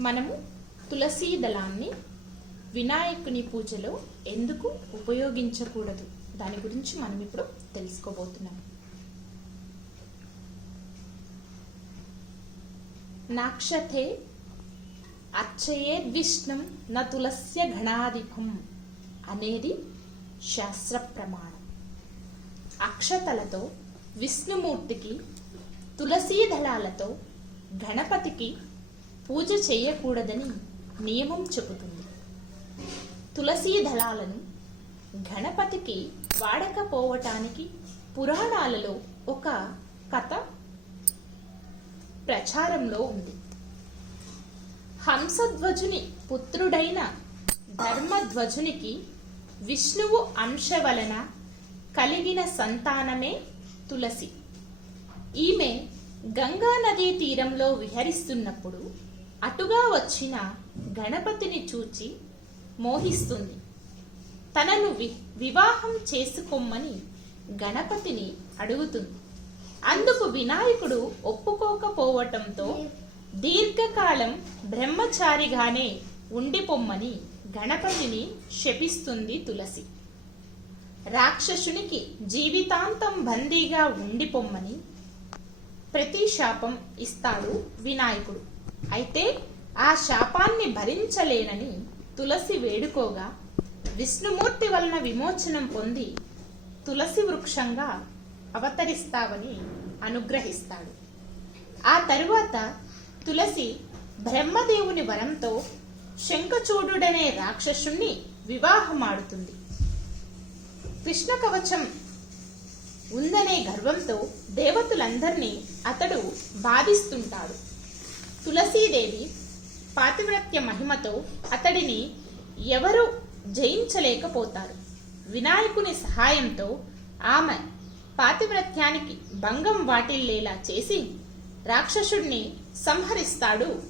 మనము తులసీ దళాన్ని వినాయకుని పూజలో ఎందుకు ఉపయోగించకూడదు దాని గురించి మనం ఇప్పుడు తెలుసుకోబోతున్నాం. నాక్షతే అర్చయేద్విష్ణుం న తులస్య గణాధిపం అనేది శాస్త్ర ప్రమాణం. అక్షతలతో విష్ణుమూర్తికి, తులసీ దళాలతో గణపతికి పూజ చేయకూడదని నియమం చెబుతుంది. తులసీ దళాలను గణపతికి వాడకపోవటానికి పురాణాలలో ఒక కథ ప్రచారంలో ఉంది. హంసధ్వజుని పుత్రుడైన ధర్మధ్వజునికి విష్ణువు అంశ వలన కలిగిన సంతానమే తులసి. ఈమె గంగా నదీ తీరంలో విహరిస్తున్నప్పుడు అటుగా వచ్చిన గణపతిని చూచి మోహిస్తుంది. తనను వివాహం చేసుకోమని గణపతిని అడుగుతుంది. అందుకు వినాయకుడు ఒప్పుకోకపోవటంతో దీర్ఘకాలం బ్రహ్మచారిగానే ఉండిపోమ్మని గణపతిని శపిస్తుంది తులసి. రాక్షసునికి జీవితాంతం బందీగా ఉండిపోమ్మని ప్రతిశాపం ఇస్తాడు వినాయకుడు. అయితే ఆ శాపాన్ని భరించలేనని తులసి వేడుకోగా విష్ణుమూర్తి వలన విమోచనం పొంది తులసి వృక్షంగా అవతరిస్తావని అనుగ్రహిస్తాడు. ఆ తరువాత తులసి బ్రహ్మదేవుని వరంతో శంఖచూడుడనే రాక్షసుణ్ణి వివాహమాడుతుంది. కృష్ణ కవచం ఉందనే గర్వంతో దేవతలందరినీ అతడు బాధిస్తుంటాడు. తులసీదేవి పాతివ్రత్య మహిమతో అతడిని ఎవరూ జయించలేకపోతారు. వినాయకుని సహాయంతో ఆమె పాతివ్రత్యానికి భంగం వాటిల్లేలా చేసి రాక్షసుడిని సంహరిస్తాడు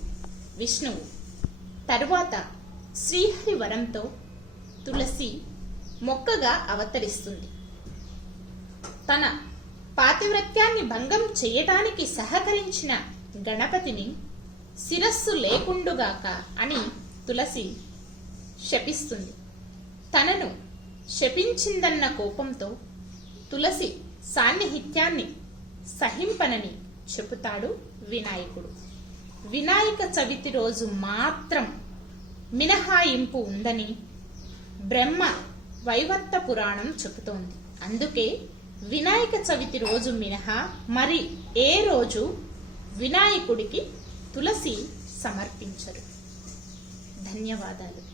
విష్ణువు. తరువాత శ్రీహరి వరంతో తులసి మొక్కగా అవతరిస్తుంది. తన పాతివ్రత్యాన్ని భంగం చేయటానికి సహకరించిన గణపతిని శిరస్సు లేకుండుగాక అని తులసి శపిస్తుంది. తనను శపించిందన్న కోపంతో తులసి సాన్నిహిత్యాన్ని సహింపనని చెబుతాడు వినాయకుడు. వినాయక చవితి రోజు మాత్రం మినహాయింపు ఉందని బ్రహ్మ వైవర్త పురాణం చెబుతోంది. అందుకే వినాయక చవితి రోజు మినహా మరి ఏ రోజు వినాయకుడికి తులసి సమర్పించరు. ధన్యవాదాలు.